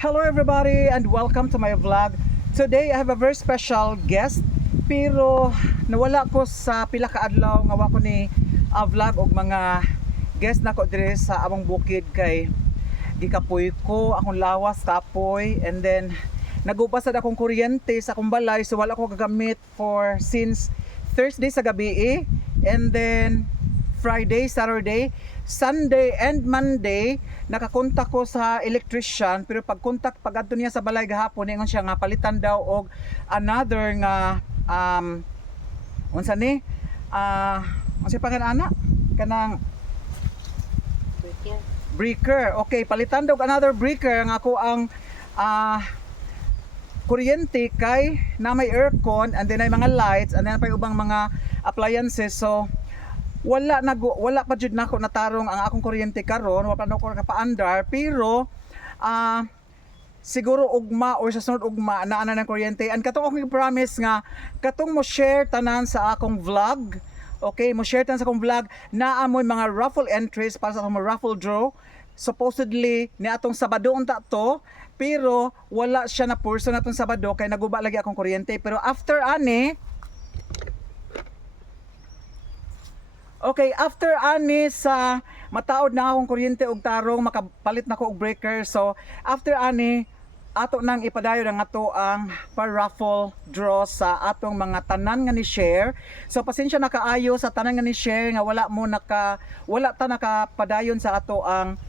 Hello everybody and welcome to my vlog. Today I have a very special guest pero nawala ko sa pila ka adlaw nga wa ko ni vlog og mga guest nako dire sa among bukid kay gikapoy ko akong lawas kapoy and then nagupasad akong kuryente sa akong balay so wala ko gagamit for since Thursday sa gabi and then Friday, Saturday, Sunday and Monday nakakontak ko sa electrician pero pag adto niya sa balay gahapon ingon siya nga palitan daw og another nga unsa ni unsa pa ana kanang breaker. Okay, palitan daw og another breaker nga ako ang kuryente kay na may aircon and then ay mga lights and then pa ubang mga appliances so wala pa jud nako natarong ang akong kuryente karon wala pa nako kapaandar pero siguro ugma or sa sunod ugma naa na ng kuryente and katong akong promise nga katong mo share tanan sa akong vlog. Okay, mo share tanan sa akong vlog naa moy mga raffle entries para sa akong raffle draw supposedly ni atong Sabado unta to pero wala siya na person atong Sabado kay naguba lagi akong kuryente pero after ani okay, after ani sa mataod na akong kuryente og tarong makapalit na ko og breaker. So after ani ato nang ipadayon ang ato ang pa-raffle draw sa atong mga tanan nga ni share. So pasensya na kaayo sa tanan nga ni share nga wala ta nakapadayon sa ato ang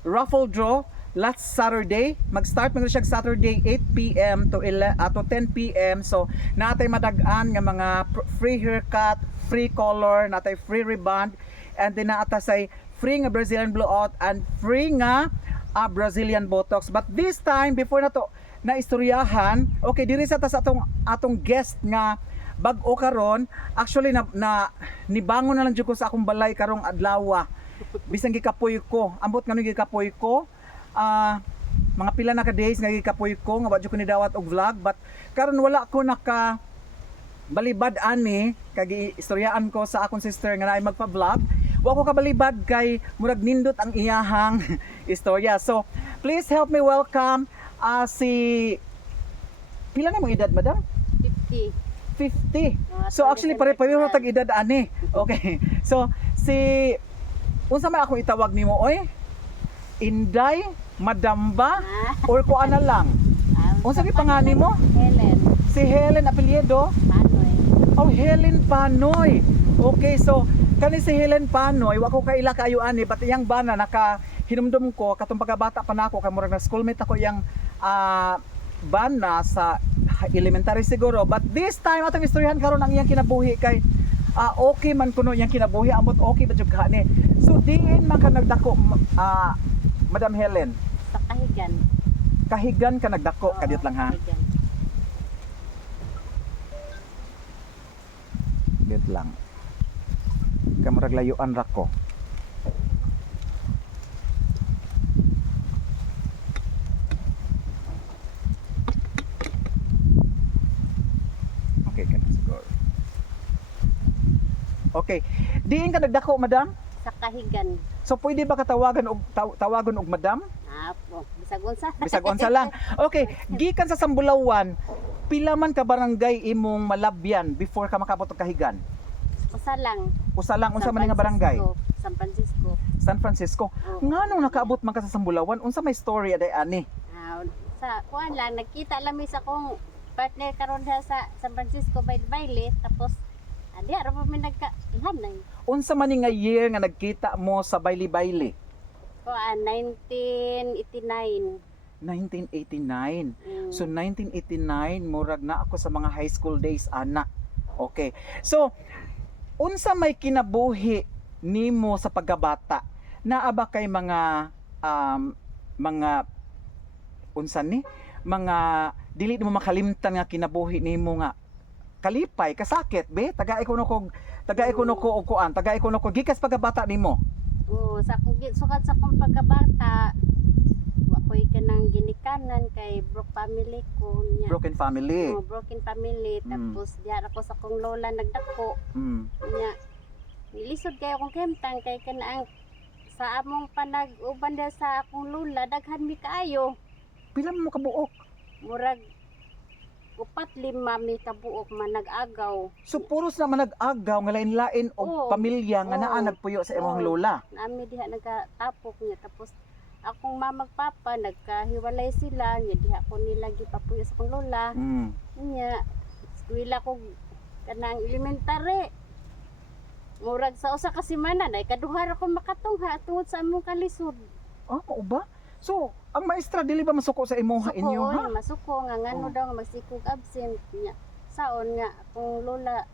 raffle draw last Saturday. Mag-start man siya Saturday 8 PM to 10 PM. So natay madag-an nga mga free haircut, free color, natay free ribbon, and then naata say free nga Brazilian blowout and free nga Brazilian botox. But this time before na to na istoryahan, okay diri sa atong guest nga bag-o karon, actually na nibangon na lang jud ko sa akong balay karong adlaw. Bisan gikapoy ko, ambot ngano gikapoy ko. Mga pila na ka days nga gikapoy ko nga wa jud ko ni dawat og vlog but karon wala ko naka balibad ani kag istoryaan ko sa akong sister nga naay magpa-vlog. Wa ko kabalibad kay murag nindot ang iyahang istorya. So, please help me welcome si pila na mong edad, madam? 50. 50. So actually pare-pareho tag edad ani. Okay. So si unsa may akong itawag nimo oy? Inday, Madam ba or ko ana lang? Unsa may pangalan mo? Helen. Si Helen apelyido? Panoy. Oh, Helen Panoy. Okay, so kani si Helen Panoy, wa ko kaila kayo ani, but iyang bana naka hinumdum ko katong pagkabata pa nako kay murag na schoolmate ako iyang bana sa elementary siguro. But this time atong istoryahan karon ang iyang kinabuhi kay okay man kuno iyang kinabuhi amot okay ba jud ka ni. So diin man ka nagdako Madam Helen. Sa Kahigan. Kahigan ka nagdako kadit lang ha. Kahigan. Dit lang. Kamurag layuan ra ko. Okay ka na siguro. Okay. Diin ka nagdako, madam? Sa Kahigan. So pwede ba katawagan og tawagon og madam? Bisag unsa. Bisag unsa lang. Okay, gikan sa Sambulawan, pila man ka barangay imong malabyan before ka makabot og Kahigan? Usa lang. Usa lang unsa man nga barangay? San Francisco. San Francisco. Nganong nakaabot man ka sa Sambulawan? Unsa may story aday ani? Sa kuan lang nakita lang mi sa kong partner karon diha sa San Francisco by Baile tapos diha ra mi nagka-ihanay. Unsa man nga year nga nagkita mo sa Baili-Baili? Kuan 1989. 1989. So 1989 murag na ako sa mga high school days ana. Okay. So unsa may kinabuhi nimo sa pagkabata? Naa ba kay mga unsa ni? Mga dili mo makalimtan nga kinabuhi nimo nga kalipay, kasakit be? Tagay ko og kuan, tagay ko gikas pagkabata nimo. Sa sukat sa kong pagkabata wa koy kanang ginikanan kay broke family ko nya. Broken family. Broken family tapos diha ako sa kong lola nagdako. Nya nilisod kayo kong kemtang kay kanaang sa among panag-uban diha sa akong lula daghan mi kaayo. Pila mo kabuok? Murag 4-5 mi kabuok man nag-agaw. So puros naman nag-agaw nga lain-lain og Oo. pamilya nga naa Oo. nagpuyo sa imong Oo. lola. Nami diha nagkatapok niya tapos akong mamagpapa nagkahiwalay sila nya diha ko nila gipapuyo sa akong lola. Mm. Nya eskwela ko kanang elementary. Murag sa usa ka semana na ikaduha ra ko makatungha tungod sa among kalisod. Ah, mao ba? So, ang maestra dili ba masuko sa imuha inyo ha? Oy, masuko nga ngano Oh. daw nga magsikog absent nya. Saon nga akong lola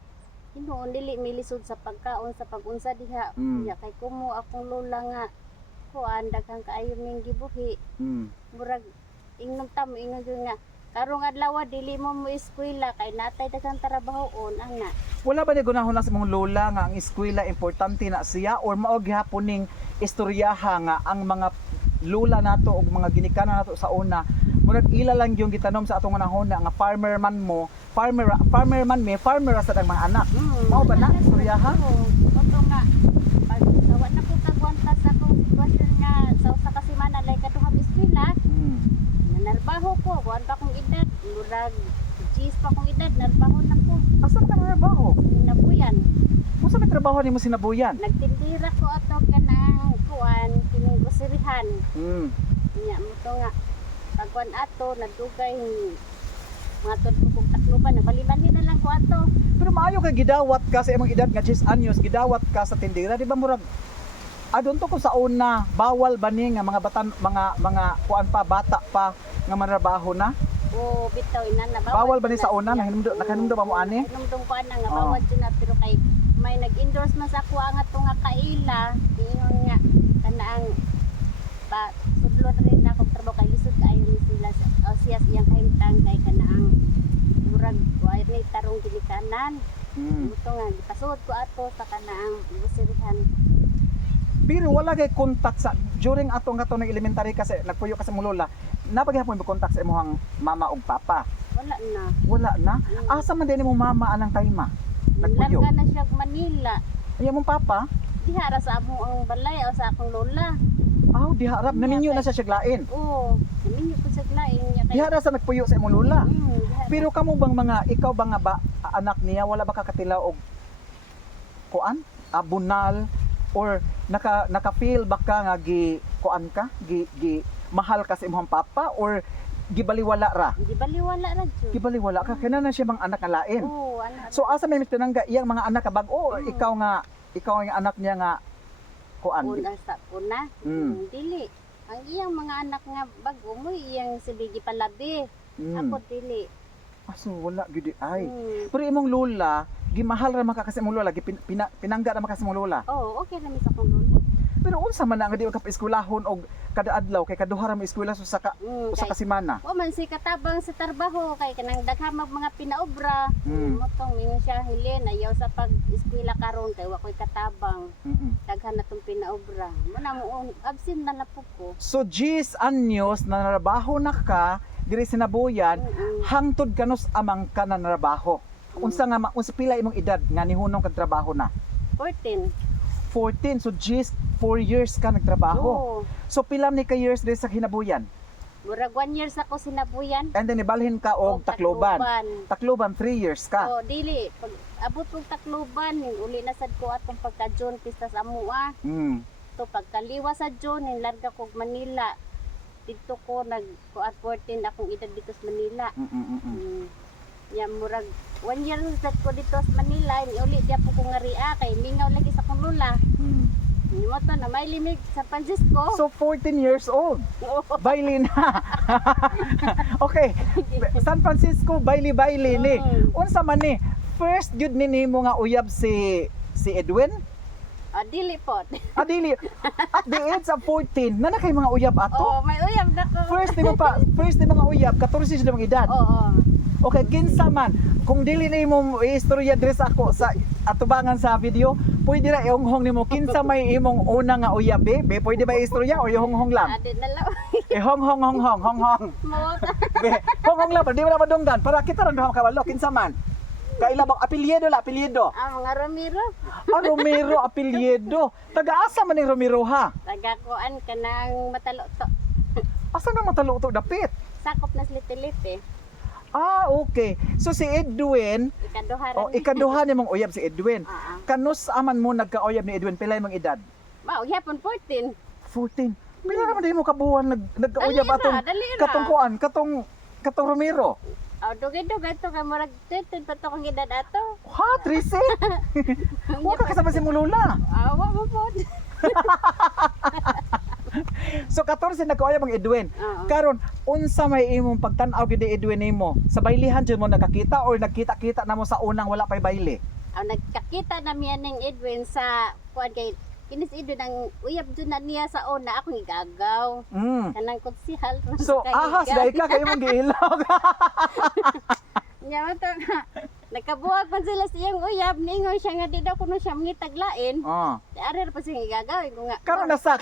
hinuon dili milisod sa pagkaon sa pag-unsa diha. Mm. Nya kay kumo akong lola nga kuan daghang kaayo ning gibuhi. Mm. Murag ingnon tam ingon gyud nga karong adlaw dili mo mo eskwela kay natay daghang trabahoon ana. Wala ba ni gunahon na sa imong lola nga ang eskwela importante na siya or mao gihapon ning istoryaha nga ang mga lola nato ug mga ginikanan nato sa una murag ila lang yung gitanom sa atong unahon nga farmer man farmer sa dang mga anak. Mao ba na istoryaha? Oto nga pag nawa na ko kagwantas sa akong sitwasyon nga sa usa ka semana lay kaduha mi eskwela. Mm. Nanarbaho ko, kuan pa kong edad, murag 10 pa kong edad, narbaho na ko. Asa ka trabaho? Nabuyan. Unsa may trabaho nimo sinabuyan? Nagtindira ko ato kanang kuan kining gusirihan. Mm. Nya mo to nga pagkuan ato nadugay mga tudkong takluban nabali-bali na lang ko ato. Pero maayo kay gidawat ka sa imong edad nga 10 anyos, gidawat ka sa tindera, di ba murag adun to ko sa una bawal ba ni nga mga mga kuan pa bata pa nga manrabaho na? O bitaw ina na Bawal ba ni sa una nakanumdo ba mo ani? Nung ko ana nga Oo. bawal jud na pero kay may nag-endorse man sa ako ang ato nga kaila ingon nga kanaang pa sudlon rin na akong trabaho kay lisod kaayo ni sila sa siya iyang kahimtang kay kanaang murag wa ni tarong ginikanan. Mm. Ito nga gipasuod ko ato sa kanaang gusirihan. Pero wala kay contact sa during atong ng elementary kasi nagpuyo ka sa imong lola. Napaghapon mo contact sa imong mama ug papa. Wala na. Wala na. Asa man din imong mama anang tayma? Nagpuyo. Larga na siya og Manila. Ay imong papa? Diha ra sa among ang balay o sa akong lola. Aw, diharap naminyo na siya siglain. Oo, naminyo ko sa glaing niya kay. Dihara sa nagpuyo sa imong lola. Diha. Pero kamo bang ikaw ba nga ba anak niya wala ba ka katilaw og kuan? Abunal or naka-feel ba ka nga kuan ka? Mahal ka sa imong papa or gibaliwala ra? Di baliwala ra jud. Gibaliwala ka kana na siya bang anak nga lain. Oo, anak. So asa may tinangga iyang mga anak ka bag-o or Mm. ikaw ang anak niya nga kuan? Una sa una. Dili. Ang iyang mga anak nga bago mo iyang siligi palabi. Ako dili. Aso wala gyud ay. Mm. Pero imong lola, gimahal ra maka kasi imong lola, pinangga ra maka sa imong lola. Oo, okay na mi sa akong lola. Pero unsa man na nga di ka eskwelahon og kada adlaw kay kaduha ra mo eskwela sa usa ka semana. O man si katabang sa trabaho kay kanang daghamag mga pinaobra. Mm. Motong mingon siya Helen ayaw sa pag-eskwela karon kay wa koy katabang. Mm-mm. Daghan na tong pinaobra. Muna mo absent na lapog ko. So 10 anyos na narabaho na ka diri sa Nabuyan, hangtod kanos amang ka na narabaho. Unsa pila imong edad nga nihunong kag trabaho na? 14. 14, so 4 years ka nagtrabaho. Oo. So pila ni ka years diri sa Kinabuyan? Murag 1 year sa ko sinabuyan. And then ibalhin ka og Tacloban. Tacloban 3 years ka. O dili pag abot kong Tacloban uli na sad ko atong pagka June pista sa amua. Mm. To pagkaliwa sa June larga ko og Manila. Dito ko kuat 14 akong edad dito sa Manila. Ya murag 1 year sad ko dito sa Manila, uli dia po ko ngaria kay mingaw lagi sa akong lola. Ni mo to na may limig sa Francisco. So 14 years old. Baili na. Okay. San Francisco baili ni. Unsa man ni? First jud ni nimo nga uyab si Edwin? Dili po. Dili. At the age of 14, na kay mga uyab ato. Oh, may uyab na ko. First ni mga uyab, 14 sila mga edad. Oo. Okay, kinsa man, kung dili na imong istorya dress ako sa atubangan sa video, pwede ra ihonghong nimo kinsa may imong una nga uyab be, pwede ba istorya o ihonghong lang? Adi na lang. Honghong. Mo. Be, honghong lang, di mo na madunggan para kita ra duha ka walo kinsa man. Kaila bang apelyido la, apelyido. Mga Romero. Ah, Romero apelyido. Taga-asa man ni Romero ha? Tagakuan ka ng matalo to. Asa nang matalo to dapit? Sakop na sliti-liti. Ah, okay. So si Edwin, Ikaduharan. ikaduha ni mong uyab si Edwin. Kanus aman mo nagkauyab ni Edwin, pilay mong edad? Mao, yapon 14. 14. Pila naman din mo kabuhan nagkauyab atong dali ra. katong kuan, katong Romero. Dugay-dugay to ka murag 13 pa to kang edad ato. Ha, 13? Wa ka kasama si Mulula. Awa mo po. So 14 nagkauyab ang Edwin. Karon unsa may imong pagtan-aw gid ni Edwin nimo? Sa baylihan jud mo nakakita or nagkita-kita na mo sa unang wala pay bayle? Nagkakita na miya ng Edwin sa kuan kay kinis Edwin ang uyab dun na niya sa una akong igagaw. Kanang konsihal. So ahas dai ka kay imong giilog. Nya to nakabuhat man sila sa iyang uyab ningon siya nga di daw kuno siya ngitaglain. Ari ra pa siyang igagaw ko nga. Karon nasa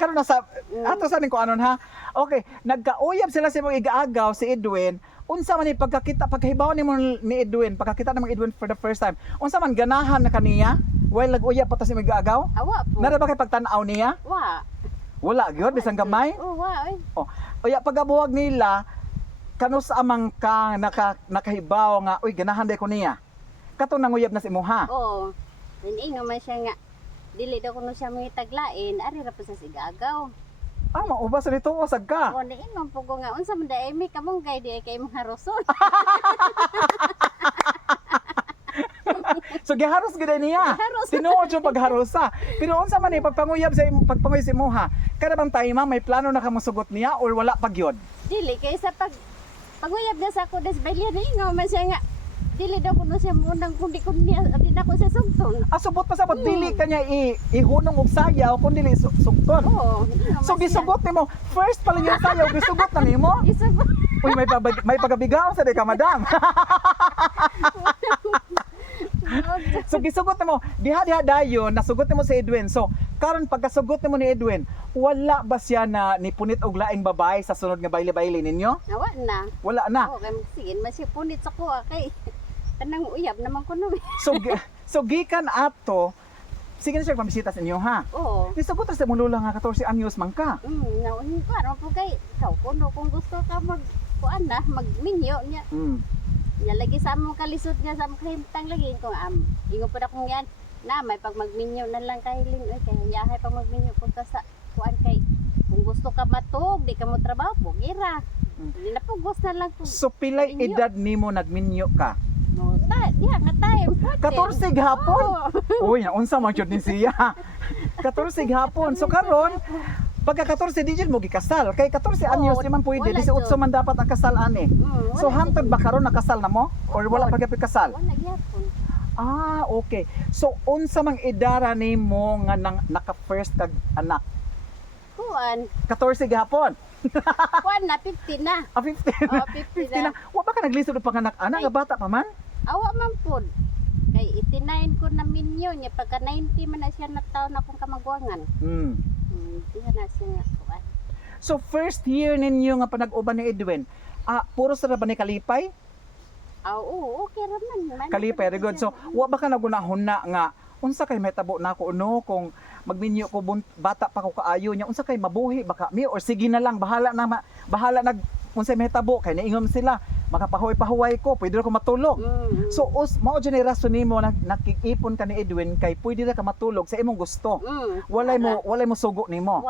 ato sa ning kuanon ha. Okay, nagkauyab sila sa imong igaagaw si Edwin. Unsa man ni pagkahibaw ni Edwin, pagkakita namang Edwin for the first time. Unsa man ganahan na kaniya? While nag-uyab pa ta si imong igaagaw? Awa po. Nara ba kay pagtan-aw niya? Wa. Wala gyud bisang gamay. Wa oy. Uya pagabuwag nila kanus amang ka nakahibaw nga uy ganahan day ko niya. Katong nanguyab na si imuha. Oo. Ingon man siya nga dili daw kuno siya ngitaglain, ari ra pa sa sigagaw. Ah, maubas na ito, wasag ka. O, naingon po ko nga, unsa man da emi kamong gay di kay mga haroson. So giharos gid niya. Tinuod yung pagharosa. Pero unsa man ni pagpanguyab sa pagpanguy si imuha? Kada bang time may plano na ka mosugot niya or wala pa gyud? Dili kay sa paguyab na sa ako des balya ingon man siya nga dili daw kuno siya munang kundi niya di na ko siya sugton. Subot pa sa dili kanya ihunong og sayaw kun dili sugton. Oo. So gisugot nimo first pa lang yung sayaw gisugot na nimo. Isugot. Uy may pagabigaw sa di ka madam. So gisugot mo diha dayon nasugot mo si Edwin. So karon pagkasugot mo ni Edwin, wala ba siya na nipunit og laing babae sa sunod nga baile-baile ninyo? Nawa na. Wala na. Oo, kay sige man siya punit sa kuha kay kanang uyab naman kuno. So gikan ato sige na siya pambisita sa inyo ha. Oo. Nisugot sa mong lula nga 14 anyos man ka. Naunin ko ano po kay ikaw kuno kung gusto ka kuan na magminyo niya. Nya lagi sa among kalisod nga sa among kahimtang lagi ko ingon pa akong yan na may pag magminyo na lang kahiling kay yahay pag magminyo punta sa kuan kay kung gusto ka matug di ka mo trabaho pugira. Hindi na po gusto na lang po. So pilay edad nimo nagminyo ka? No, diha nga time. 14 gihapon. Uy, unsa man jud ni siya. 14 gihapon. So karon pagka 14 di jud mo gikasal. Kay 14 anyos di man pwede, 18 man dapat ang kasal ani. So hangtod ba karon nakasal na mo or wala pa gyud kasal? Wala gyapon. Ah, okay. So unsa mang edara nimo nga naka first kag anak? Kuan. 14 gihapon. Kuan na 15 na. 15. Oh, 50 na. Wa pa ka naglisod og panganak-anak nga bata pa man? Awa man pod. Kay 89 ko na minyo niya pagka 90 man na siya na taon akong kamagwangan. Diha na siya nga kuan. So first year ninyo nga panag-uban ni Edwin, puro sa ba ni kalipay? Oo, okay ra man. Kalipay, very good. So wa ba ka nagunahon na nga unsa kay mahitabo na ako uno kung magminyo ko bata pa ko kaayo niya unsa kay mabuhi baka mi or sige na lang bahala nag unsay mahitabo kay naingon sila makapahuway-pahuway ko pwede ra ko matulog. So mao jud ni rason nimo nakikipon ka ni Edwin kay pwede ra ka matulog sa imong gusto. Walay mo sugo nimo.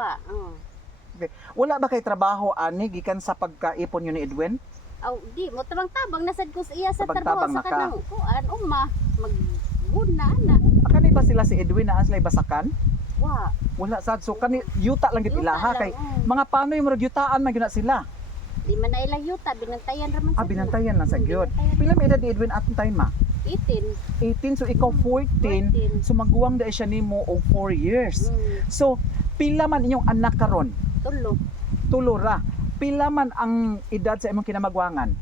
Okay. Wala ba kay trabaho ani gikan sa pagkaipon yun ni Edwin? Di mo tabang-tabang nasad ko sa iya sa Tabang-tabang trabaho sa na ka. kanang kuan magguna na. Kani ba sila si Edwin na sila basakan? Wa. Wala sad. So kani yuta lang gid Yuta ilaha lang, kay mga paano yung murag yutaan man gyud na sila. Di man na ilang yuta binantayan ra man sa. Binantayan lang sa gyud. Pila may edad ni Edwin atong time ma? 18. 18 so ikaw 14. So magguwang dai siya nimo og 4 years. So pila man inyong anak karon? Tulo ra. Pila man ang edad sa imong kinamagwangan?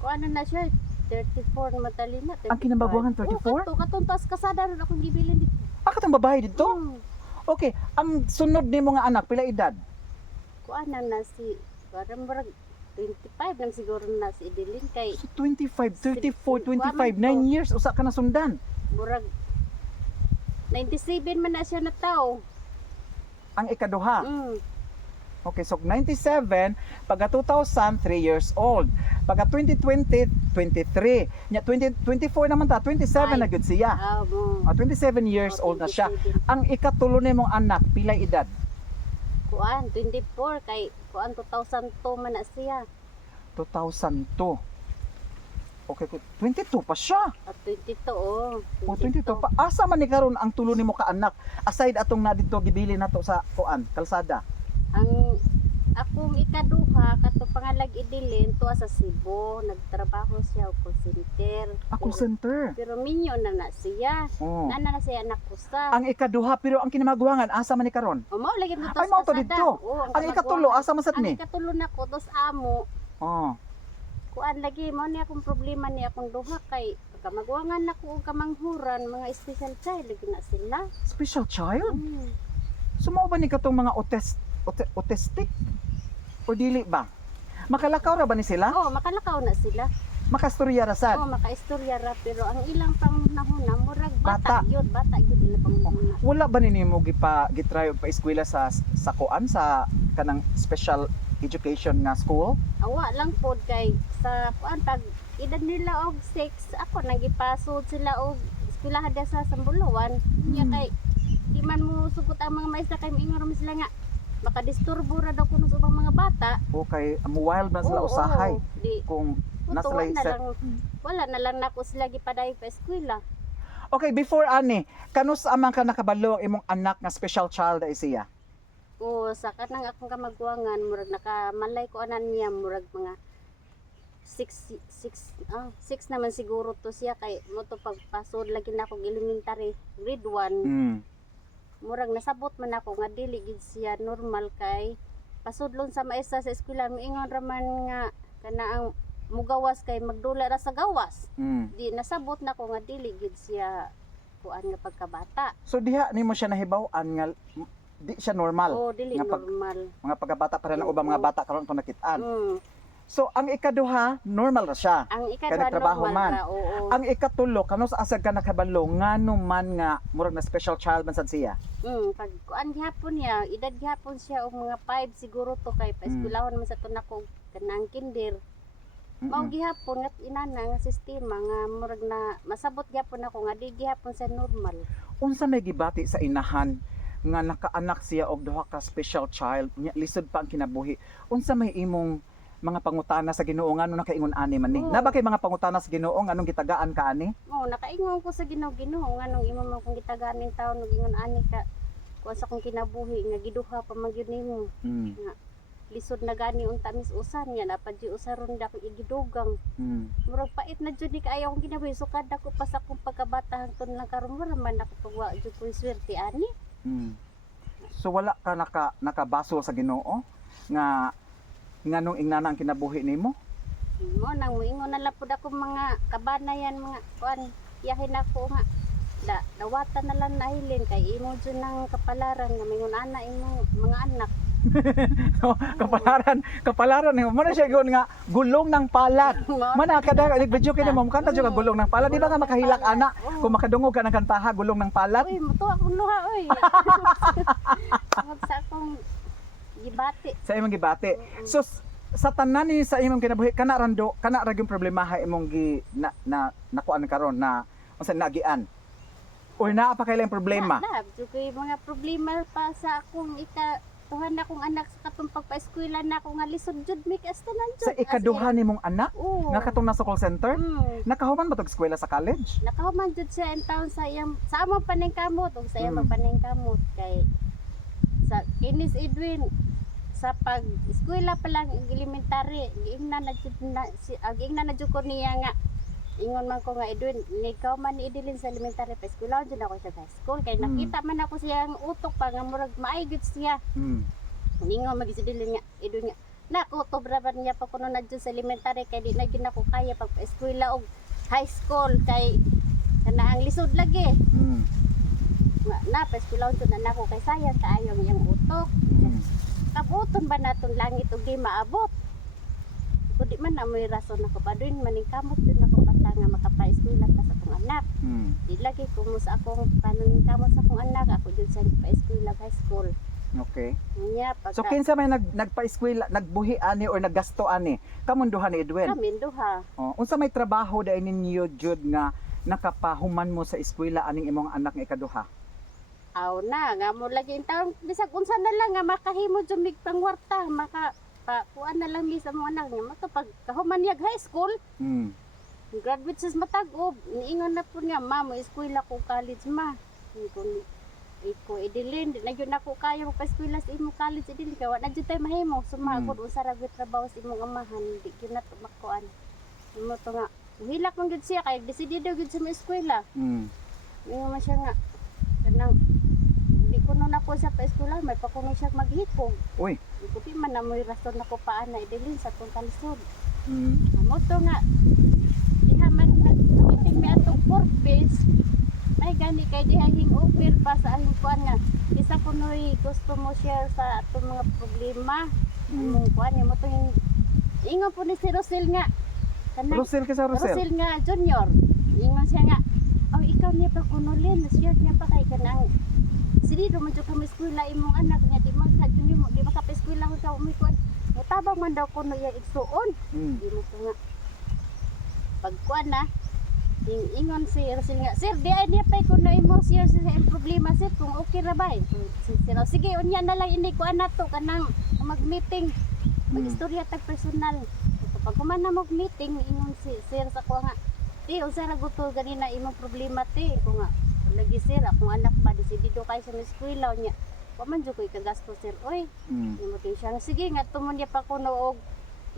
Kuan na siya 34 na matalina. Ang kinamagwangan 34? Katuntas kasada ron akong gibilin dito. Katong babae dito? Okay, ang sunod nimo nga anak pila edad? Kuan na si parang murag 25 nang siguro na si Edeline kay So 25, 34, Kuha man 25, 9 years usa ka na sundan. murag 97 man na siya na tao. Ang ikaduha. Okay, so 97, pagka 2000, 3 years old. Pagka 2020, 23. Nya 24 naman ta, 27 Ay. na gud siya. Mo. 27 years old na siya. Ang ikatulo nimong anak, pila edad? Kuan 24 kay kuan 2002 man na siya. 2002. Okay, 22 pa siya. At 22 oh. O 22 pa. Asa man ni karon ang tulo nimo ka anak? Aside atong na dito gibili nato sa kuan, kalsada. Ang akong ikaduha kato pangalag Edeline tuwa sa Cebu, nagtrabaho siya og call center. Call center. Pero minyo na siya. Oh. Nana na siya anak usa. Ang ikaduha pero ang kinamaguangan asa man ni karon? O mao lagi dito Ay, mao to dito. Ang ikatulo asa man sad Ang ni? ikatulo na ko dos amo. Oh. Kuan lagi mo ni akong problema ni akong duha kay pagkamagwangan nako og kamanghuran mga special child lagi na sila. Special child? Mm. Sumao ba ni katong mga autistic? O dili ba? Makalakaw ra ba ni sila? Oh, makalakaw na sila. Makastorya ra sad? Oh, makaistorya ra pero ang ilang pangunahuna murag Bata. bata gyud ila pangunahuna. Wala ba nimo gitry pa eskwela sa kuan sa kanang special education nga school? Awa lang pod kay sa kuan pag edad nila og 6 ako nagipasod sila og eskwelahan dia sa Sambuluan. Nya kay di man mo sugot ang mga maestra kay miingon ra sila nga makadisturbo ra daw kuno sa ubang mga bata. Okay, wild man sila Oo, usahay. Di Kung nasa tutuan na set. lang, wala na lang nako sila gipadayon pa eskwela. Okay, before ani, kanus amang ka nakabalo ang imong anak nga special child ay siya? O sa kanang akong kamagwangan murag nakamalay ko anan niya murag mga 6 naman siguro to siya kay mo to pagpasod lagi na akong elementary grade 1 murag nasabot man ako nga dili gid siya normal kay pasudlon sa maestra sa eskwela miingon ra man nga kana ang mugawas kay magdula ra sa gawas di nasabot na ko nga dili gid siya kuan nga pagkabata. So diha nimo siya nahibaw-an nga di siya normal. Oh, dili nga normal. Mga pagkabata pa rin ang ubang mga bata karon itong nakitaan. So ang ikaduha, normal ra siya. Ang Kaya ikaduha nagtrabaho normal man. ra, oo. Ang ikatulo, kanus asag ka nakabalo ngano man nga murag na special child man sad siya. Pag kuan gihapon niya, edad gihapon siya og mga 5 siguro to kay paeskwelahon man sa to nako kanang kinder. Mao gihapon nga inana nga sistema nga murag na masabot gihapon ako nga di gihapon sa normal. Unsa may gibati sa inahan nga nakaanak siya og duha ka special child, nya lisod pa ang kinabuhi. Unsa may imong mga pangutana sa Ginoo ngano nakaingon ani man ni? Oo. Naba kay mga pangutana sa Ginoo nganong gitagaan ka ani? Oh, nakaingon ko sa Ginoo nganong imo man kung gitagaan ning tawo ingon ani ka kuan sa kong kinabuhi nga giduha pa man gyud nimo. Lisod na gani unta mis usan niya na padyo usaron da ko igidugang. Murag pait na jud ni kaayo akong kinabuhi sukad ako pa sa akong pagkabata hangtod lang karon man ako pagwa jud ko swerte ani. So wala ka nakabasol sa Ginoo nga nganong ingnana ang kinabuhi nimo? Mo nang moingon na lang pud ako mga kabanayan mga kuan yahin ako nga dawatan na lang nahilin kay imo jud nang kapalaran nga mingon ana imo mga anak. No, kapalaran mo na siya gon nga gulong ng palad. Mana kada video kini mo kanta jud nga gulong ng palad. Di ba nga makahilak ana kung makadungog ka ng kantaha gulong ng palad? Uy, muto akong luha oy. Sa akong gibati. Sa imong gibati. So sa tanan ni sa imong kinabuhi kana ra gyud problema ha imong nakuan karon na unsa nagian. Or naa pa kailang problema? Na, kay mga problema pa sa akong tuhan akong anak sa katong pagpa-eskwela na ako nga lisod jud mi kastanan jud. Sa ikaduha nimong anak nga katong nasa call center? Nakahuman ba tog eskwela sa college? Nakahuman jud siya in town sa iyang sa among paningkamot ug sa iyang paningkamot kay sa Kinis Edwin sa pag eskwela pa lang elementary giingna na jud na jud ko niya nga ingon man ko nga Edwin ikaw man ni Edeline sa elementary pa eskwela jud ako sa high school kay nakita man ako siyang utok pa nga murag maay gyud siya. Ingon man si Edeline nga Edwin nga nakutob ra ba niya pa kuno na jud sa elementary kay di na gyud ako kaya pag eskwela og high school kay kana ang lisod lagi. Na pa eskwela jud na nako kay sayang kaayo ang iyang utok. Kabuton ba naton langit og di maabot? Kundi man na may rason ako pa doon maningkamot din ako bata nga makapa-eskwela pa sa akong anak. Di lagi kung sa akong paningkamot sa akong anak ako jud sa pa-eskwela high school. Okay. Nya pagka So kinsa may nagpa-eskwela, nagbuhi ani or naggasto ani? Kamunduhan ni Edwin. kami duha. Oh, unsa may trabaho dai ninyo jud nga nakapahuman mo sa eskwela aning imong anak nga ikaduha? Aw na nga mo lagi in taon bisag unsa na lang nga makahimo jud mig pangwarta maka pa kuan na lang mi sa mga anak niya mato pag kahuman niya high school graduate sis matag-ob niingon na po niya ma mo eskwela ko college ma ko idilin di na gyud nako kaya mo pa eskwela sa imo college idili ka wa na jud tay mahimo sumagod unsa ra gyud trabaho sa imong amahan di gyud na to makuan imo to nga hilak man gyud siya kay desidido gyud sa mga eskwela ingon man siya nga kanang di ko na ako sa pa-eskwela may pa kuno siya maghipog. Uy. Ikuti man na mo'y rason na ko paan na idilin sa kong kalisod. Mm. Amo to nga, diha man nag-meeting mi atong purpose, may gani kay diha hing offer pa sa ahing kuan nga. Isa ko no'y gusto mo share sa atong mga problema. Among kuan, mo to hing, ingon po ni si Rosel nga. Rosel ka sa Rosel? Rosel nga junior. Ingon siya nga, oh ikaw niya pa kunulin, share niya pa kay kanang sini do man jud kami eskwela imong anak niya di man sa jud mo di makapa-eskwela ko sa umikuan mutabang man daw kuno iya igsuon di mo to nga pagkuan na ingon si Rosel nga sir di ay niya pa kuno imo siya sa problema sir kung okay ra ba sige unya na lang ini kuan nato kanang mag-meeting mag-istorya tag personal pag human na mag-meeting ingon si sir sa ko nga di unsa ra gutol ganina imong problema ti ko nga lagi sir akong anak pa desidido kay sa eskwela niya wa man jud koy kagasto sir oy imo tin siya sige nga tumon niya pa kuno og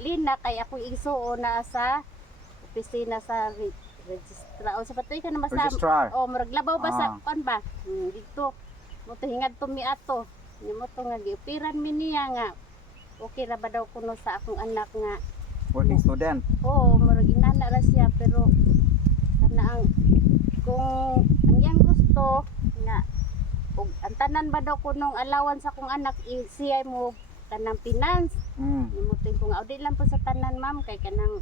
lina kay ako igsuon na sa opisina sa registra o sa patoy ka na masam o maraglabaw ba sa kon ba dito mo to hingad to mi ato imo to nga giupiran mi niya nga okay ra ba daw kuno sa akong anak nga working student oo murag inana ra siya pero kana ang kung ang iyang gusto nga ug ang tanan ba daw kunong allowance sa akong anak siya mo kanang finance imutin ko nga di lang po sa tanan ma'am kay kanang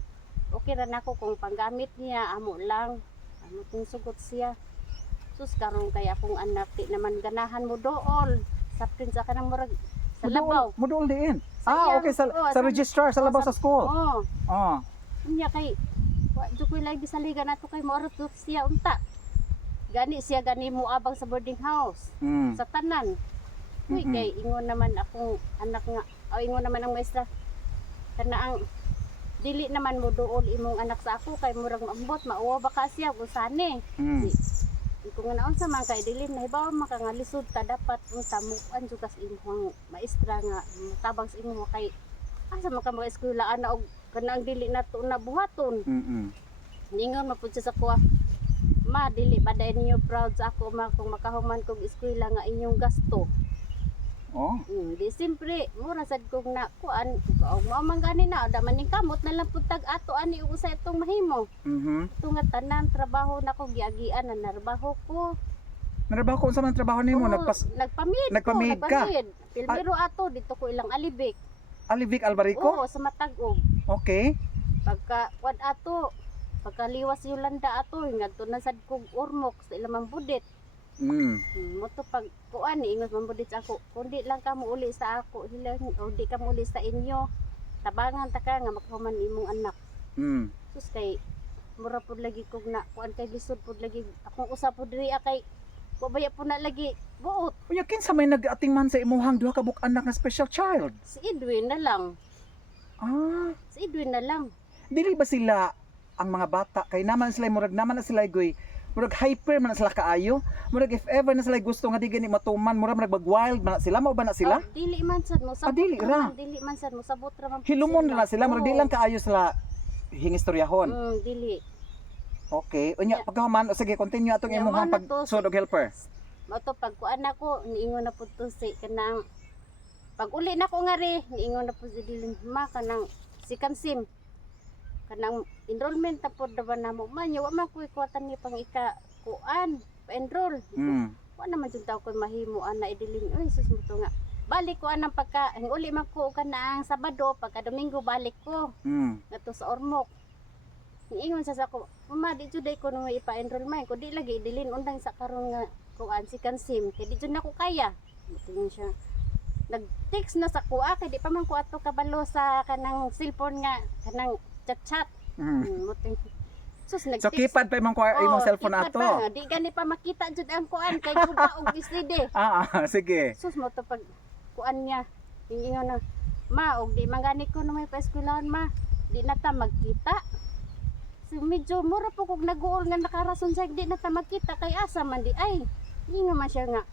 okay ra nako kung panggamit niya amo lang amo ting sugot siya sus karon kay akong anak di naman ganahan mo dool sa sa kanang murag sa labaw mo dool diin okay sa registrar sa labaw sa school niya kay wa jud koy lagi sa liga nato kay moarot siya unta gani siya gani mo abang sa boarding house sa tanan uy kay ingon naman akong anak nga o ingon naman ang maestra kana ang dili naman mo duol imong anak sa ako kay murag maambot mauwa ba ka siya usani kung nga naon sa man kay dili nahibaw maka nga lisod ta dapat unta mo an jud kas imong maestra nga tabang sa imo kay asa man ka mga eskwela ana og kanang dili nato na buhaton ningon mapud sa kuha ma dili ba dai ninyo proud sa ako ma kung makahuman kog eskwela nga inyong gasto di simpre mura sad kog na kuan og mao man gani na da man ning kamot na lang pud tag ato ani ug usa itong mahimo ito nga tanan trabaho nako giagian na narbaho ko narabaho ko unsa man trabaho nimo nagpamid ka pilbiro ato dito ko ilang alibik Albarico sa matag-og okay pagka kuan ato pagkaliwas Yolanda ato ngadto na sad kog ormok sa ilang budit mo to pag kuan ingon mambudit ako kundi lang ka mo uli sa ako hilang o di ka mo uli sa inyo tabangan ta ka nga makahuman imong anak sus kay mura pud lagi kog na kuan kay lisod pud lagi akong usa pud diri kay babaya po na lagi buot unya kinsa may nag-ating man sa imuhang duha ka buk anak nga special child si Edwin na lang si Edwin na lang dili ba sila ang mga bata kay naman sila murag naman na sila goy murag hyper man na sila kaayo murag if ever na sila gusto nga di gani matuman murag wild man na sila mao ba na sila dili man sad mo sabot dili man sad mo sabot ra man hilumon na sila murag di lang kaayo sila hingistoryahon dili okay unya pagkahuman sige continue atong imong pagsud og helper mao to pagkuan nako niingon na pud to si kanang pag uli nako nga ri niingon na pud dilin ma kanang si Kansim kanang enrollment ta pod ba namo man wa man kuy kuwatan ni pang ika kuan pa-enroll wa naman jud taw koy mahimo ana idilin oy sus mo to nga balik ko anang pagka uli man ko ka na ang Sabado, pagka Domingo balik ko nato sa Ormoc. Niingon sa ko, mama di jud ko nung ipa-enroll man ko di lagi dilin undang sa karon nga kuan si Kansim kay di jud nako kaya. Tingin siya. Nag-text na sa kuha kay di pa man ko ato kabalo sa kanang cellphone nga kanang chat-chat. Sus So nag-text. kipad pa imong imong cellphone kipad ato. pa nga, di gani pa makita jud ang kuan kay guba og biside. Sige. Sus mo to pag kuan niya. Ingon na, ma og di mangani ko na may paeskwelahan ma. Di na ta magkita. So medyo mura po kog naguol nga nakarason sa di na ta magkita kay asa man di ay. Ingon man siya nga.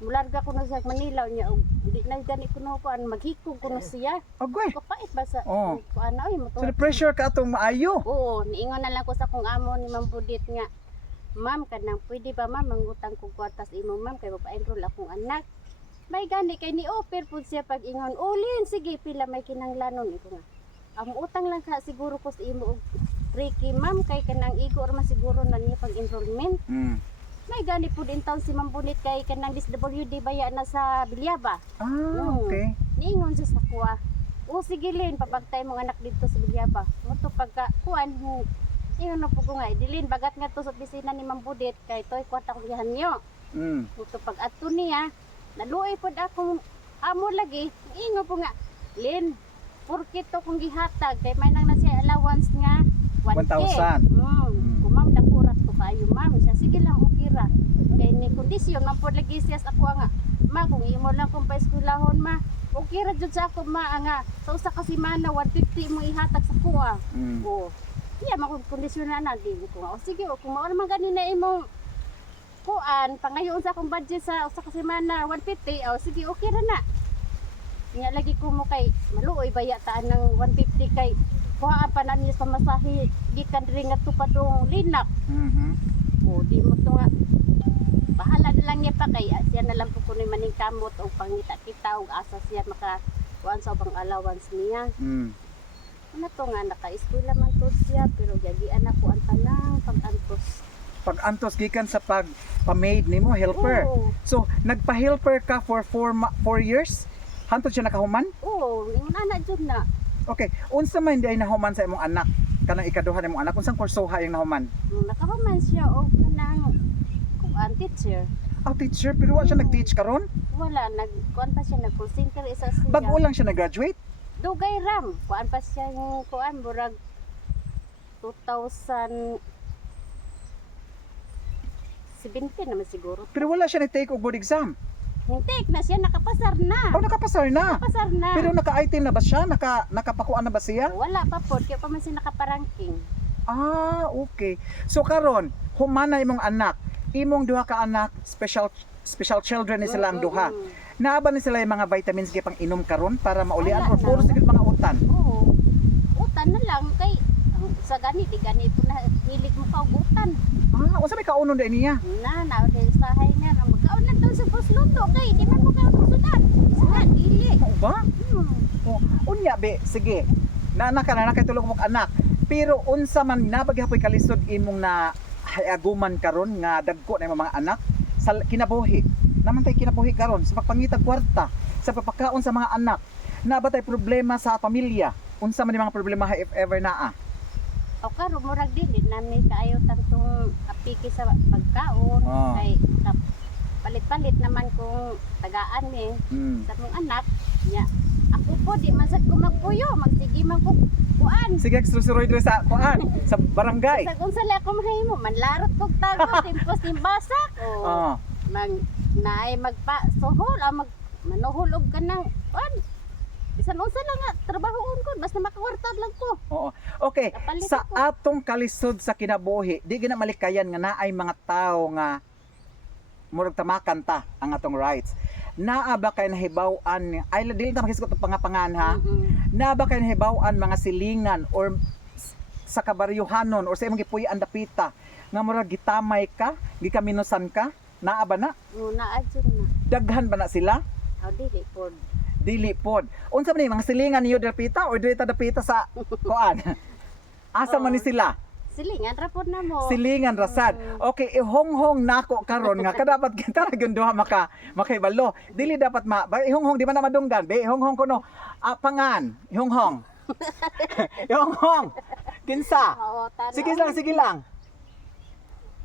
Mularga ko na sa Manila niya og di na gani ko na kuan maghikog ko na siya. Agoy. Kapait ba sa Oh. kuan ay mo So to. the pressure ka atong maayo. Oo, niingon na lang ko sa kong amo ni Ma'am Budit nga, ma'am, kanang pwede ba ma'am, mangutang kong kwartas imo ma'am, kay mapa-enroll akong anak. May gani kay ni-offer po siya pag ingon, ulin, sige, pila may kinanglanon. Ito nga, ang utang lang ka siguro ko sa imo og tricky ma'am, kay kanang igo or siguro na niya pag-enrollment. May gani po din taon si Ma'am Budit kay kanang DSWD baya na sa Bilyaba. Okay. Niingon siya sa kuha. O sige Lin, papagtay mong anak dito sa Bilyaba. Moto pagka kuan, ingon na po ko nga, dilin bagat nga to sa opisina ni Ma'am Budit kay toy kwarta ko gihan niyo. Moto pag ato niya, naluoy pod akong amo lagi. Ingon po nga, Lin, porkit to kung gihatag kay may nang na siya allowance nga 1K. 1,000. Kung ma'am dakurat ko kayo ma'am, siya sige lang okay ra. Kay ni kondisyon man pod lagi siya sa ako nga. Ma kung imo lang kung paeskwelahon ma, okay ra jud sa ako ma nga. Sa usa ka semana 150 mo ihatag sa kuha. Oo. Iya man kung kondisyon na di ko nga. O sige, o kung mao man gani na imong kuan, pangayon sa akong budget sa usa ka semana 150, o sige okay ra na. Nya lagi ko mo kay maluoy baya taan ng 150 kay kuhaan pa na niya sa masahe gikan diri nga tupadong linak. O di mo to nga bahala na lang niya pa kay siya na lang po kunoy maning kamot o pangita kita o asa siya maka kuan sa bang allowance niya. Ano to nga naka-eskwela man to siya pero gagian ako ang tanang pag-antos. Pag-antos gikan sa pag-maid nimo helper. Oo. So nagpa-helper ka for 4 years? Hantod siya nakahuman? Oo, ingon ana jud na. Okay, unsa man di ay nahuman sa imong anak? Kanang ikaduha nimong anak, unsang kursoha yung nahuman? Nakahuman siya og kanang kuan teacher. Teacher, pero wa siya nag-teach karon? Wala nag-kuan pa siya nag-call center isa siya. Bago lang siya nag-graduate? Dugay ram. Kuan pa siya yung kuan burag 2017 naman siguro. Pero wala siya nag-take og board exam. Hindi na siya nakapasar na. Nakapasar na. Nakapasar na. Pero naka-item na ba siya? Nakapakuan na ba siya? Wala pa po, kaya pa man siya nakaparanking. Okay. So karon, humana imong anak. Imong duha ka anak, special children ni sila ang duha. Naaba ni sila yung mga vitamins kay pang inom karon para maulian Wala or puro na. sigud mga utan. Oo. Utan na lang kay sa gani di gani po na hilig mo pa og utan. Unsa may kaunon din niya? Na din sa hay nga na magkaon lang daw sa posluto kay di man mo kaon sudan. Sa dili. Mao ba? Unya be, sige. Nana ka na nakatulog mo anak. Pero unsa man nabagyapoy kalisod imong na hayaguman karon nga dagko na imong mga anak sa kinabuhi. Naman tay kinabuhi karon sa pagpangitag kwarta, sa pagpakaon sa mga anak. Nabatay problema sa pamilya. Unsa man yung mga problema if ever naa? O karon murag dili namin kaayo tantong apiki sa pagkaon kay palit-palit naman kung tagaan ni sa mong anak nya. Ako po di man sad ko magpuyo, magsige man ko kuan. Sige, susuroy dito sa kuan, sa barangay. Sa kung sala ko mahimo, manlarot kog tago, timpos timbasak. O mag naay magpa suhol mag manuhol og kanang kuan. Bisan unsa lang nga trabahoon ko basta makakwarta lang ko. Okay, Kapalit sa ako. atong kalisod sa kinabuhi, di gina malikayan nga naay mga tao nga murag tamakan ta ang atong rights. Naa ba kay nahibaw-an ay dili ta makisgot og pangapangan ha? Naa ba kay nahibaw-an mga silingan or sa kabaryuhanon or sa imong gipuy-an dapita nga murag gitamay ka, gikaminusan ka? Naa ba na? Naa jud na. Daghan ba na sila? Aw dili pod. Dili pod. Unsa man ni mga silingan niyo dapita or dili ta dapita sa kuan? Asa man ni sila? silingan rapod na mo. Silingan rasad. Okay, ihonghong nako karon nga kadapat kita ra gyud duha makaibalo. Dili dapat ihonghong di man na madunggan. Be ihonghong kuno. Pangan, ihonghong. Ihonghong. Kinsa? Oo, tana. Sige lang.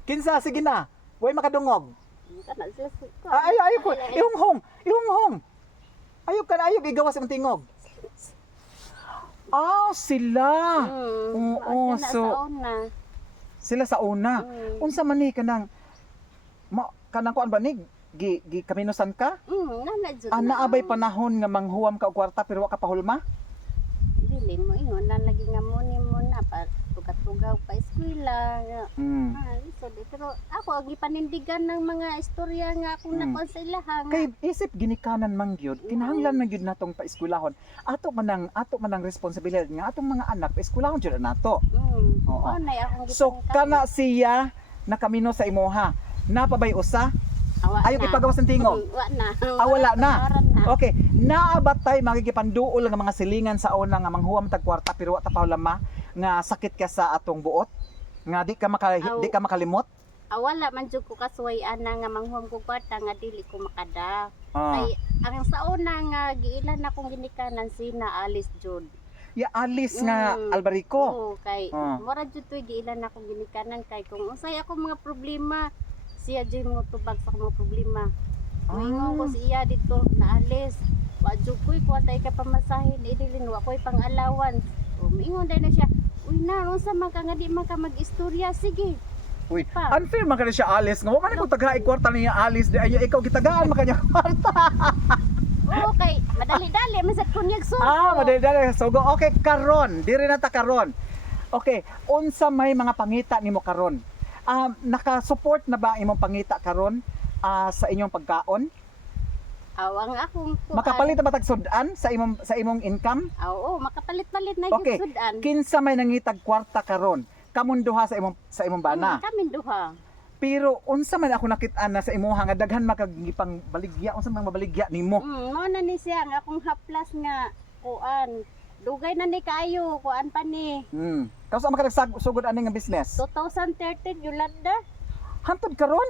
Kinsa, sige na. Way makadungog. Kana sila Ayo ko. Ihonghong. Ayaw igawas ang tingog. Sila. Oo, so sila sa una. Unsa man ni kanang kuan ba ni gi kaminusan ka? Nana jud. Naabay panahon nga manghuwam ka og kwarta pero wa ka pahulma? Dili mo ingon lang lagi nga mo na pa tugat-tugaw pa eskwela. So, pero ako gipanindigan ng mga istorya nga akong nakuha sa ilahan. Kay isip ginikanan man gyud, kinahanglan man gyud natong paeskwelahon. Ato man ang responsibilidad nga atong mga anak paeskwelahon jud nato. Oo. Nay akong So kana siya nakamino sa imoha. Napabay usa? Ayaw ipagawas ng tingog. Wala na. Wala na. Okay, naabatay magigipanduol nga mga silingan sa una nga manghuwam tag kwarta pero wa ta pahulama nga sakit ka sa atong buot nga di ka makalimot. Wala man jud ko kasuway ana nga manghuwam ko kwarta nga dili ko makada. Ay ang sa una nga giilan akong ginikanan sina Alice Jud. Ya Alice nga Albarico. Oo, kay mura jud toy giilan akong ginikanan kay kung unsay ako mga problema siya jud mo tubag sa mga problema. Moingon ko siya dito na Alice. Wa jud koy kwarta ka pamasahin idilin wa koy pang allowance. Moingon dai na siya. Uy na, unsa man ka nga di man ka mag-istorya, sige. Uy, unfair man ka siya Alice nga. Wa man ko tagahay kwarta niya Alice di ayo ikaw gitagaan man kanya kwarta. Okay, madali-dali man sad kunyag so. Madali-dali sugo. Okay, karon, diri na ta karon. Okay, unsa may mga pangita nimo karon? Naka-support na ba imong pangita karon sa inyong pagkaon? Ang akong Makapalit na ba tag sudan sa imong income? Oo, makapalit-palit na Okay. gyud sudan. Kinsa may nangitag kwarta karon? Kamon duha sa imong bana. Kami duha. Pero unsa man ako nakit-an na sa imuha nga daghan makagipang baligya, unsa man mabaligya nimo? Mao na ni siya ang akong haplas nga kuan. Dugay na ni kaayo, kuan pa ni. Kausa man ka nagsugod ani nga business? 2013 Yolanda. Hantod karon?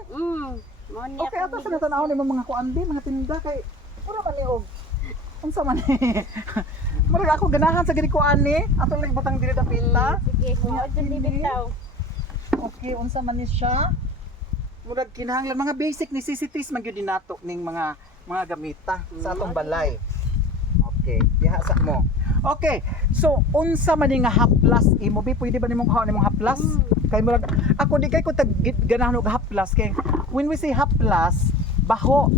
Mao ni Okay, ato sa natanaw nimo mga kuan di mga tinda kay pura man ni og unsa man ni. Murag ako ganahan sa gid kuan ni, ato lang butang diri dapita. Sige, mao jud ni bitaw. Okay, unsa man ni siya? Murag kinahanglan mga basic necessities man gyud nato ning mga gamita sa atong balay. Okay, diha sa mo. Okay, so unsa man ni nga haplas imo? Pwede ba nimong kuha nimong haplas? Kay murag ako di kay ko tag ganahan og haplas kay when we say haplas, baho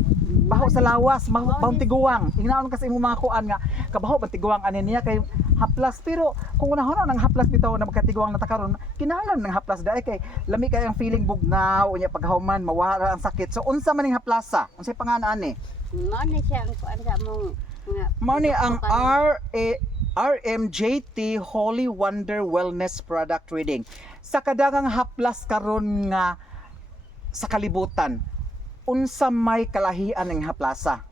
sa lawas, bahong tiguang. Ingnaon kasi imong mga kuan nga kabaho ba tiguang ani niya kay haplas pero kung unahon nang haplas bitaw na magkatiguang na takaron kinahanglan ng haplas dai kay lami kay ang feeling bugnaw unya paghuman mawara ang sakit. So unsa man ning haplasa? Unsay pangalan ani? Mao ni siya ang kuan sa mong nga. Mao ni ang RMJT Holy Wonder Wellness Product Reading. Sa kadagang haplas karon nga sa kalibutan, unsa may kalahian ng haplasa?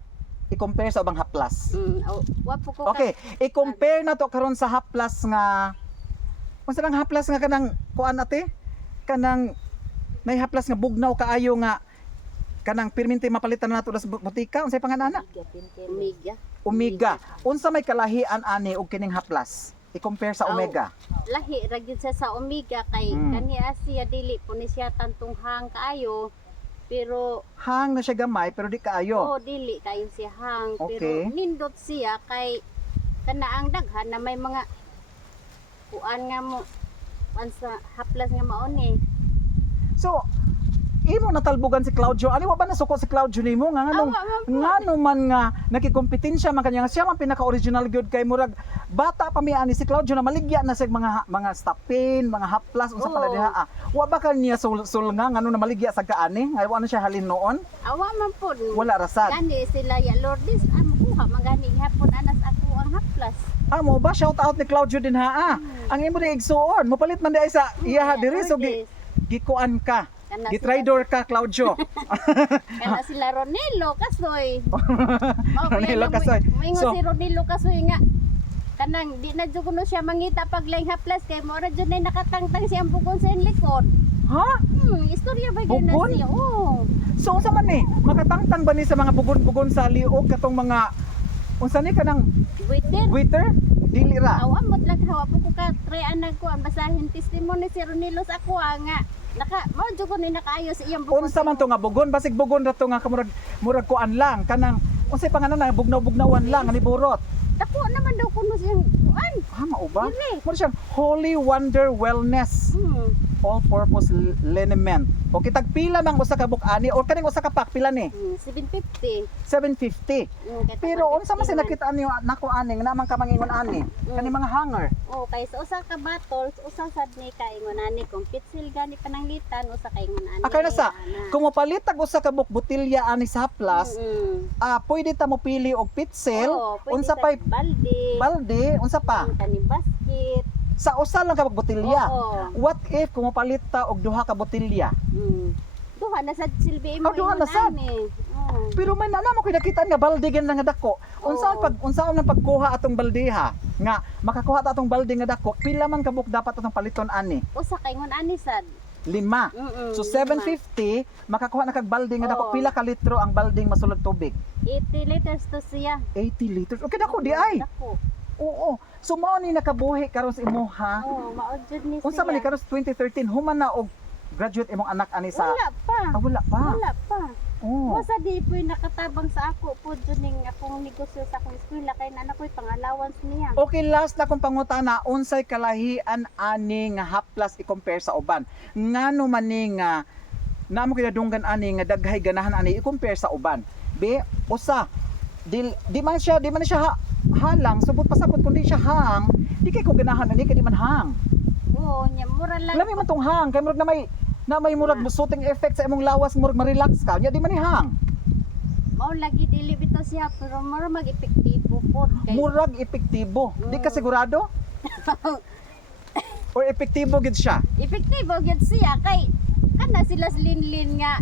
I-compare sa ubang haplas. Wapo ko. Okay, i-compare na to karon sa haplas nga unsa nang haplas nga kanang kuan ate? Kanang may haplas nga bugnaw kaayo nga kanang permente mapalitan nato sa butika. Unsay pangalan? Omega. Unsa may kalahian ani og kining haplas? I-compare sa Omega. Lahi ra gyud siya sa Omega kay kaniya siya dili po ni siya tantong hang kaayo. Pero hang na siya gamay pero di kaayo. Dili kayo siya hang. Okay. Pero nindot siya kay kana ang daghan na may mga kuan nga mo sa haplas nga mao ni. So, imo natalbugan si Claudio. Ano ba nasuko si Claudio nimo nga ngano man nga nakikompetensya man kanya nga siya man pinaka-original gyud kay murag bata pa mi ani si Claudio na maligya na sa mga stapin, mga haplas unsa pala diha. Wa ba kaniya sulnga ngano na maligya sa kaani? Nga ano siya halin noon? Awa man pod. Wala rasad. Gani sila ya Lourdes kuha man gani hapon anas ako ang haplas. Mo ba shout out ni Claudio din ha. Ang imo di igsuon, mopalit man di sa iya diri so gikuan ka. Gitridor ka, Claudio. Kana sila Ronelo Kasoy. Ronelo Kasoy. Moingon si Ronelo Kasoy nga kanang di na jud kuno siya mangita pag laing haplas kay mo ra jud nay nakatangtang siyang bugon sa iyang likod. Ha? Istorya ba gyud na Bugon? siya? Oo. So unsa man ni? Makatangtang ba ni sa mga bugon-bugon sa liog katong mga unsa ni kanang Waiter. waiter? Dili ra. Amot lang hawa po ko ka try anag ko ang basahin testimony si Ronilo sa ako nga mao jud ko ni nakaayo sa iyang bugon. Unsa man to nga bugon? Basig bugon ra to nga murag kuan lang kanang unsay pangalan na bugnaw-bugnawan lang ani burot. Dako naman daw kuno siyang kuan. Mao ba? Dili. Mura siyang Holy Wonder Wellness all-purpose liniment. O kitag pila mang usa ka buk-ani or kaning usa ka pack pila ni? 750. 750. Kay Pero tamad unsa man tingnan. nakita niyo nako aning namang kamangingon ani? Kani mga hanger. Oh, kay sa usa ka bottles, usa sad ni kaingon ani kung pitsil gani pananglitan, usa kaingon ani. Akay na sa kung mopalit tag usa ka buk botilya ani sa haplas, pwede ta mo pili og pitsil, unsa pay balde, unsa pa? Kani basket. Sa usa lang ka botilya. Oo. What if kung mopalit ta og duha ka botilya? Duha na sad silbi mo. Duha na sad. Pero may nana mo kay nakita nga balde gan nga dako. Unsaon ang pagkuha atong baldeha nga makakuha ta atong balde nga dako, pila man kabuk dapat atong paliton ani? Usa kaingon ani sad. 5. So 750 makakuha na kag balde nga dako, pila ka litro ang baldeng masulod tubig? 80 liters to siya. 80 liters. Okay dako di ay. Dako. Oo. So mao ni nakabuhi karon sa imuha. Oo, mao jud ni siya. Unsa man ni karon sa 2013 human na og graduate imong anak ani sa Wala pa. wala pa. Wala pa. Oo. Wasa di po'y nakatabang sa ako po dyan ning akong negosyo sa akong eskwela kay na ko'y pang-allowance niya. Okay, last na kong pangutana, unsay kalahian ani nga haplas i-compare sa uban? Ngano man ni nga namo kinadunggan ani nga daghay ganahan ani i-compare sa uban? Be, usa, di man siya halang, subot pasabot kundi siya hang, di kay ko ganahan ani kay di man hang. Oo, nya mura lang. Lami man tong hang, kay murag na may murag shooting effect sa imong lawas, murag ma-relax ka, nya di man ni hang. Mao lagi dili bitaw siya pero mura mag-epektibo po kay. Murag epektibo. Di ka sigurado? Or epektibo gid siya? Epektibo gyud siya kay kana sila linlin nga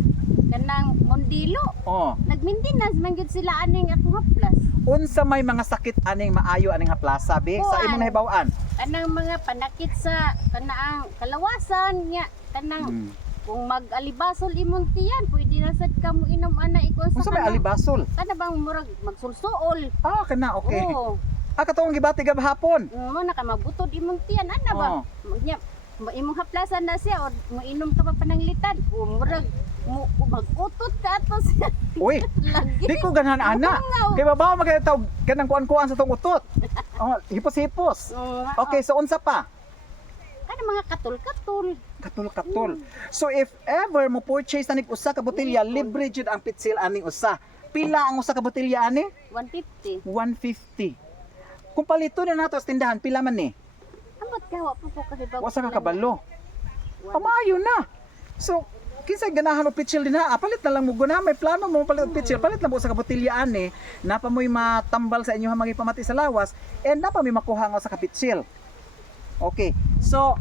kanang mondilo. Oh. Nag-maintenance man gyud sila aning akong haplas. Unsa may mga sakit aning maayo aning haplas sabi sa Kuan. imong nahibaw-an? Kanang mga panakit sa kanaang kalawasan nya kanang kung mag-alibasol imong tiyan, pwede na sad ka mo inom ana ikon sa Unsa may alibasol? Kana bang murag magsulsuol. Kana okay. Oo. Katong gibati gab hapon. Mo na ka mabutod imong tiyan ana ba? Nya imong haplasan na siya o mainom ka pa pananglitan. O murag mo mag-utot ka ato siya. Uy, Lagi. di ko ganahan ana. Bungaw. Kay babaw magataw kanang kuan-kuan sa tong utot. Hipos-hipos. Okay, so unsa pa? Kana mga katul-katul. Katul-katul. So if ever mo purchase aning usa ka botelya, libre jud ang pitsil aning usa. Pila ang usa ka botelya ani? 150. 150. Kung palito na nato sa tindahan, pila man ni? Ambot ka wa po kahibaw. Wasa ka kabalo. Maayo na. So, kinsay ganahan og pitsil din ha. Palit na lang mo guna, may plano mo palit og pitsil. Palit na mo sa kabotilya ani, napa mo'y matambal sa inyo mga pamati sa lawas, and napa may makuha nga sa kapitsil. Okay. So,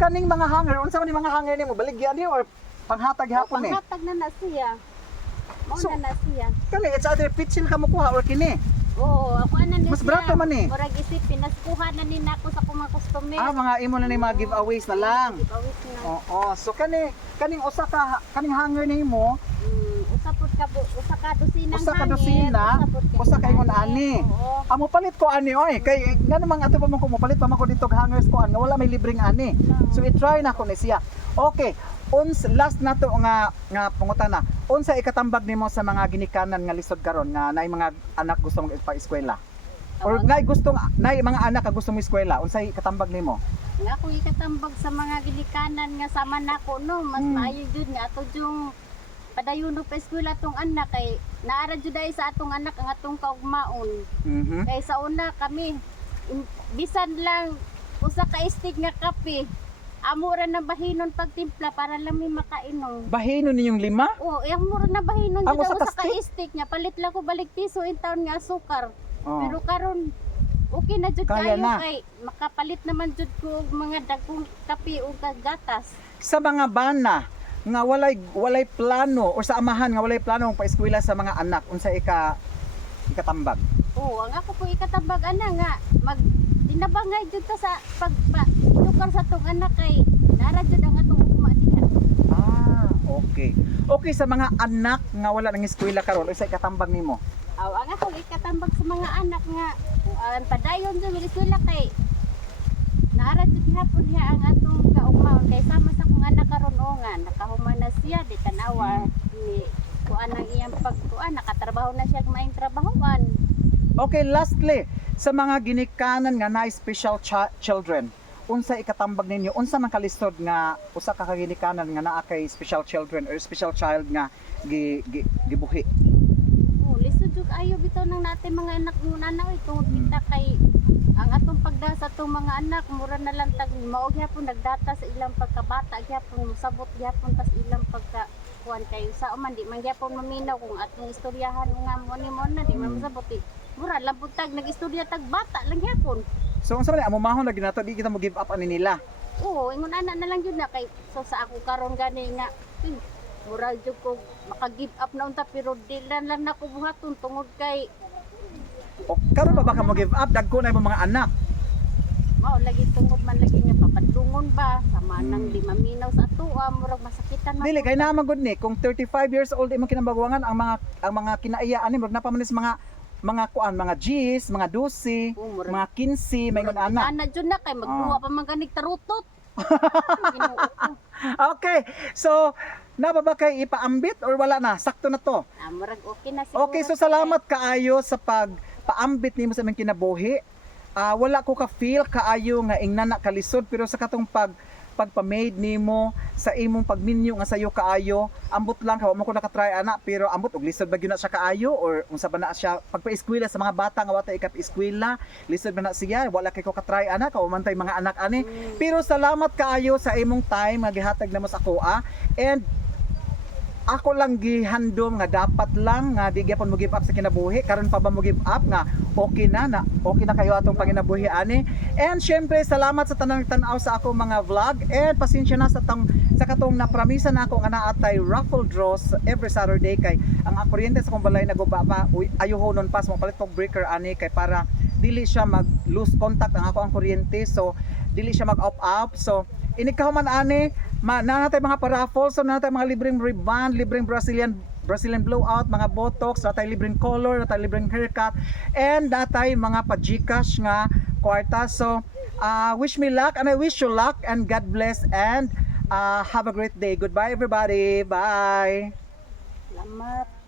kaning mga hanger, unsa man ni mga hanger nimo? Baligyan ni or panghatag hapon ni? Panghatag na siya. Mao So, na siya. Kani it's either pitsil ka mo kuha or kini. Oo, ako ana ni Mas barato man eh. Murag isip pinaskuha na ni nako sa mga customer. Mga imo na ni mga giveaways na lang. Giveaways na. Oo. So kaning usa ka kaning hanger nimo, Usa ka dosinang usa ka hangin, dosina, usa ka ingon ani. Oo. Amo palit ko ani oy kay nga namang ato pa man ko mo palit pa man ko dito og hangers ko nga wala may libreng ani. So i-try na ko ni siya. Okay. Last na to nga pangutana. Unsa ikatambag nimo sa mga ginikanan nga lisod karon nga naay mga anak gusto mong ipa-eskwela? Or naay mga anak nga gusto mo eskwela, unsay ikatambag nimo? Nga kung ikatambag sa mga gilikanan nga sama nako no, mas maayo jud nga ato yung padayon pa eskwela tong anak kay naara jud ay sa atong anak ang atong kaugmaon. Kay sa una kami bisan lang usa ka stick nga kape. Amo ra na bahinon pagtimpla para lang may makainom. Bahinon ninyong 5? Oo, amo ra na bahinon Ang jud usa usa ka ka stick niya palit lang ko balik piso in taon nga asukar. Oh. Pero karon okay na jud Kaya kayo na. kay makapalit naman jud ko og mga dagkong kape o gatas. Sa mga bana nga walay plano o sa amahan nga walay plano ang paeskwela sa mga anak, unsa ikatambag? Oo, ang ako po ikatambag ana nga dinabangay jud ta sa tukar sa tong anak kay nara jud ang atong ugma diha. Okay. Okay sa mga anak nga wala nang eskwela karon, usa ikatambag nimo. Aw ang ako ikatambag sa mga anak nga ang padayon jud sa eskwela kay nara jud gihapon diha ang atong kaugmaon kay sama sa kong anak karon o nga nakahuman na siya di tanawa ni kuan ang iyang pagkuan nakatrabaho na siya maayong trabahoan. Okay, lastly, sa mga ginikanan nga na special children, unsa ikatambag ninyo? Unsa man kalisod nga usa ka ginikanan nga naa kay special children or special child nga gibuhi? Oh, lisod jud ayo bitaw nang natin mga anak mo nanaw tungod kita kay ang atong pagda sa atong mga anak mura na lang tag mao gyapon nagdata sa ilang pagkabata gyapon musabot gyapon tas ilang pagka kuan kay sa man di man gyapon maminaw kung atong istoryahan nga mo ni mo na di man musabot mura lang pud tag nagistorya tag bata lang gyapon. So unsa man amo mahon na ginato di kita mo give up ani nila. Oo, ingon ana na lang jud na kay so sa ako karon gani nga mura jud ko maka-give up na unta pero di lang nako buhaton tungod kay O karon pa ba ka mo give up dagko na imong mga anak? mao lagi tungod man lagi niya papadungon ba sama nang di maminaw sa atoa murag masakitan man. Dili kay naman gud ni kung 35 years old imong kinabagwangan ang mga kinaiya ani murag napamanis mga kuan, mga G's, mga 12, mga 15, may ngon anak. Ana jud na kay magduwa pa man ganig tarutot. Okay. So, napa ba kay ipaambit or wala na? Sakto na to. Murag okay na siguro. Okay, so salamat kaayo sa pagpaambit nimo sa aming kinabuhi. Wala ko ka feel kaayo nga ingna kalisod pero sa katong pagpa-made nimo sa imong pagminyo nga sayo kaayo ambot lang kawa mo ko nakatry ana pero ambot og lisod ba gyud na siya kaayo or unsa ba na siya pagpa-eskwela sa mga bata nga wata ikap-eskwela lisod ba na siya wala kay ko katry ana kawa man tay mga anak ani pero salamat kaayo sa imong time nga gihatag namo sa kuha and ako lang gihandom nga dapat lang nga di gyapon mo give up sa kinabuhi karon pa ba mo give up nga okay na kayo atong panginabuhi ani and syempre salamat sa tanang tan-aw sa ako mga vlog and pasensya na sa katong napramisa na ako nga naatay raffle draws every Saturday kay ang kuryente sa kong balay naguba pa ayuhonon pas mo palit og breaker ani kay para dili siya mag lose contact ang ako ang kuryente so dili siya mag off so inikahuman ani nanatay mga paraffle so nanatay mga libreng ribbon libreng Brazilian blowout mga botox natay libreng color natay libreng haircut and natay mga pa-Gcash nga kwarta so wish me luck and I wish you luck and God bless and have a great day. Goodbye everybody. Bye. Salamat.